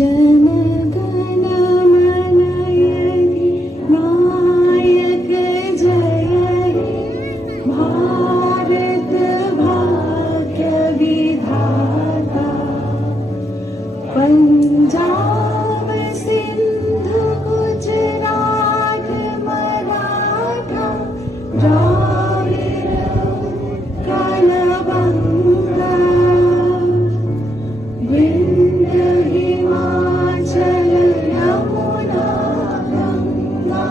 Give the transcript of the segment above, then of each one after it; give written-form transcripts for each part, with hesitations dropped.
जनगण मनयति नायक जय हे भारत भाग्य विधाता पंजाब सिंधु गुजरात मराठा द्राविड़ उत्कल बंगा विंध्य हिमाचल यमुना गंगा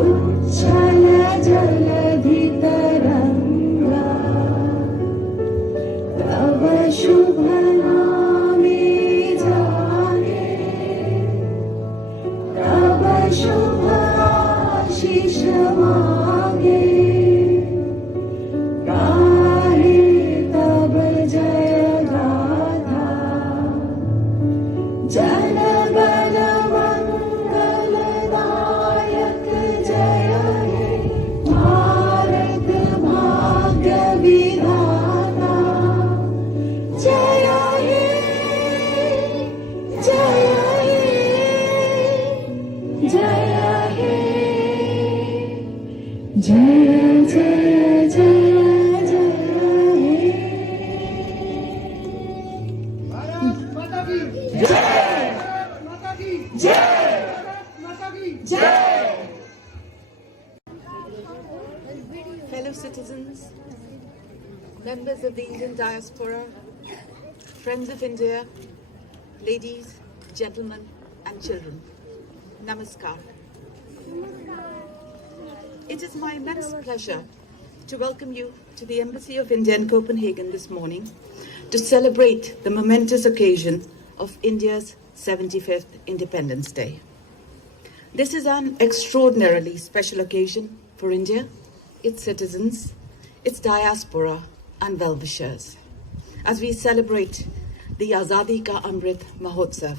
उच्छल जलधि तरंगा तव शुभ नामे जागे तव शुभ आशीष मांगे गाहे तब जय गाथा जनगण मंगलदायक जय हे भारत भाग्य विधाता जय हे जय हे जय हे जय जय जय जय हे भारत माता की जय भारत माता की जय भारत माता की जय Fellow citizens, members of the Indian diaspora, friends of India, ladies, gentlemen and children, Namaskar. It is my immense pleasure to welcome you to the Embassy of India in Copenhagen this morning to celebrate the momentous occasion of India's 75th Independence Day. This is an extraordinarily special occasion for India, its citizens, its diaspora and well-wishers, as we celebrate the Azadi Ka Amrit Mahotsav,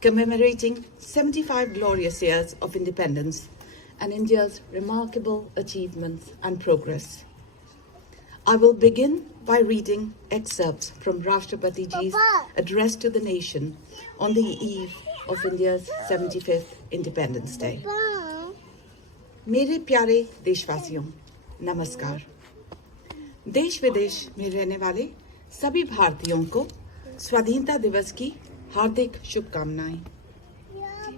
commemorating 75 glorious years of independence and India's remarkable achievements and progress. I will begin by reading excerpts from Rashtrapati Ji's address to the nation on the eve of India's 75th Independence Day. मेरे प्यारे देशवासियों, नमस्कार। देश विदेश में रहने वाले सभी भारतीयों को स्वाधीनता दिवस की हार्दिक शुभकामनाएं।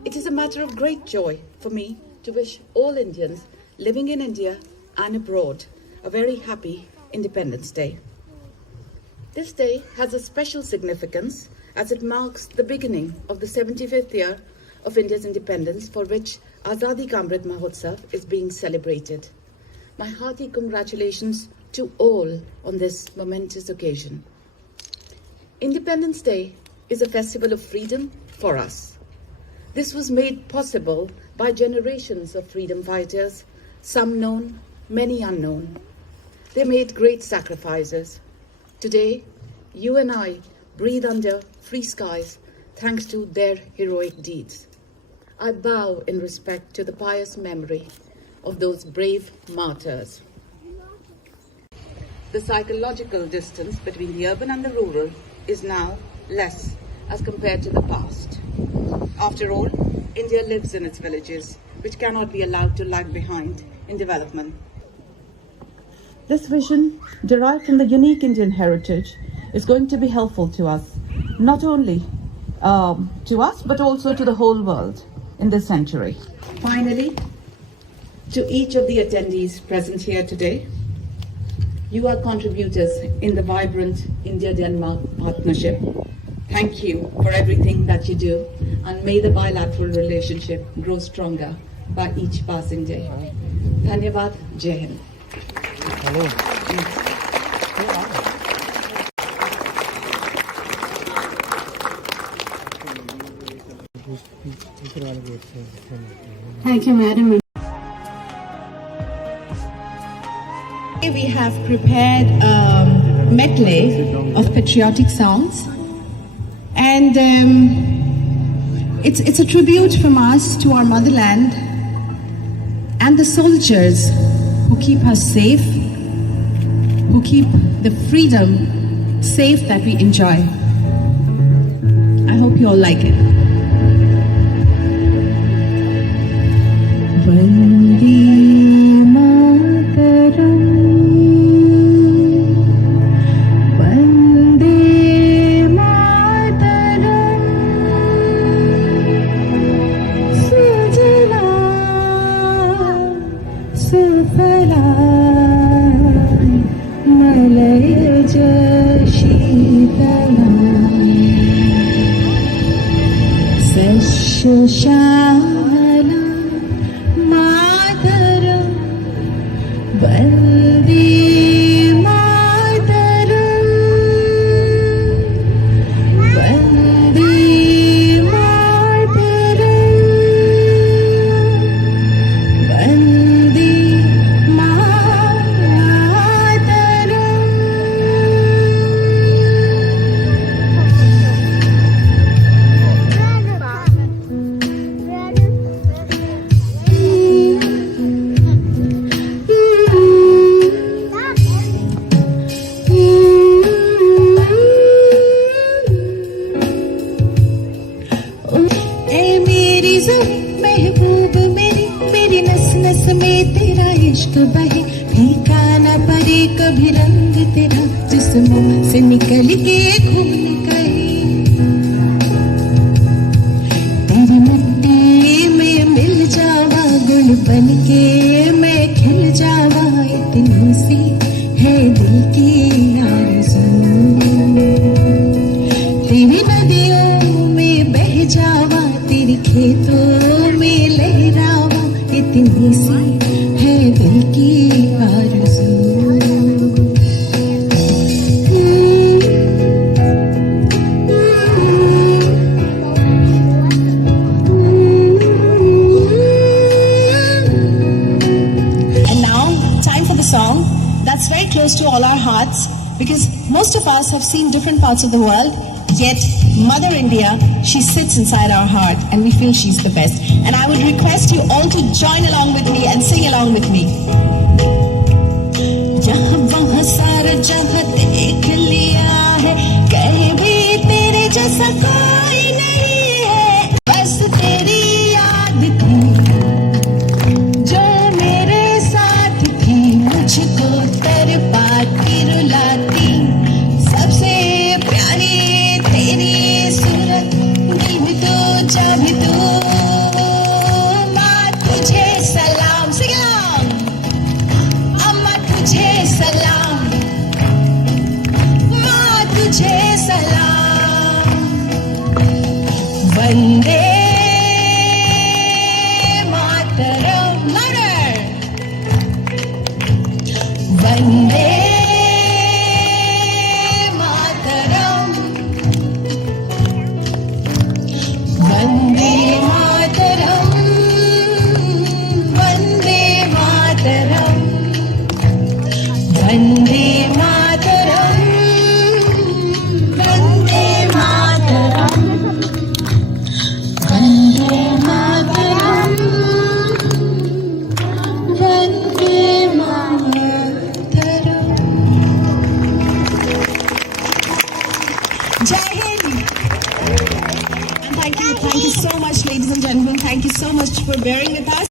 It is a matter of great joy for me to wish all Indians living in India and abroad a very happy Independence Day. This day has a special significance as it marks the beginning of the 75th year of India's independence, for which Azadi Ka Amrit Mahotsav is being celebrated. My hearty congratulations to all on this momentous occasion. Independence Day is a festival of freedom for us. This was made possible by generations of freedom fighters, some known, many unknown. They made great sacrifices. Today, you and I breathe under free skies thanks to their heroic deeds. I bow in respect to the pious memory of those brave martyrs. The psychological distance between the urban and the rural is now less as compared to the past. After all, India lives in its villages, which cannot be allowed to lag behind in development. This vision, derived from the unique Indian heritage, is going to be helpful to us, not only to us, but also to the whole world in this century. Finally, to each of the attendees present here today, you are contributors in the vibrant India-Denmark partnership. Thank you for everything that you do, and may the bilateral relationship grow stronger by each passing day. Dhanyavad, Jai Hind. Thank you, Madam. We have prepared medley of patriotic songs. And it's a tribute from us to our motherland and the soldiers who keep us safe, who keep the freedom safe that we enjoy. I hope you all like it. Vande Mataram, Vande Mataram, Sujala Sufala Malayaja Shitala Sashyashala Mataram, Vande Mataram, Vande Mataram, Vande ए मेरी महबूब मेरी नस नस में तेरा इश्क बहे, फीका न पड़े कभी रंग तेरा जिस्मों से निकल के खून कहे। तेरी मिट्टी में मिल जावा, गुल बन के मैं खिल जावा, इतनी सी है दिल की आरज़ू। तेरी नदियों में बह जावा, तेरी खेतों में लहरावा, इतनी सी है दिल की आरज़ू। And now, time for the song that's very close to all our hearts, because most of us have seen different parts of the world, yet Mother India, she sits inside our heart and we feel she's the best. And I would request you all to join along with me and sing along with me. जहाँ वहाँ सारा जहाँ देख लिया है, कहीं भी तेरे जैसा कोई नहीं है। बस तेरी याद थी जो मेरे साथ थी, मुझको तरपाती रुलाती, सबसे प्यारी तेरी सूरत, दिल में तो जा भी तू। माँ तुझे सलाम, sing along। अम्मा तुझे सलाम, माँ तुझे सलाम। Vande Mataram, louder। Vande Mataram, Vande Mataram, Vande Mataram, Vande Mataram, Vande Mataram, Vande Mataram, Vande Mataram. Jai Hind! And thank you so much, ladies and gentlemen. Thank you so much for bearing with us.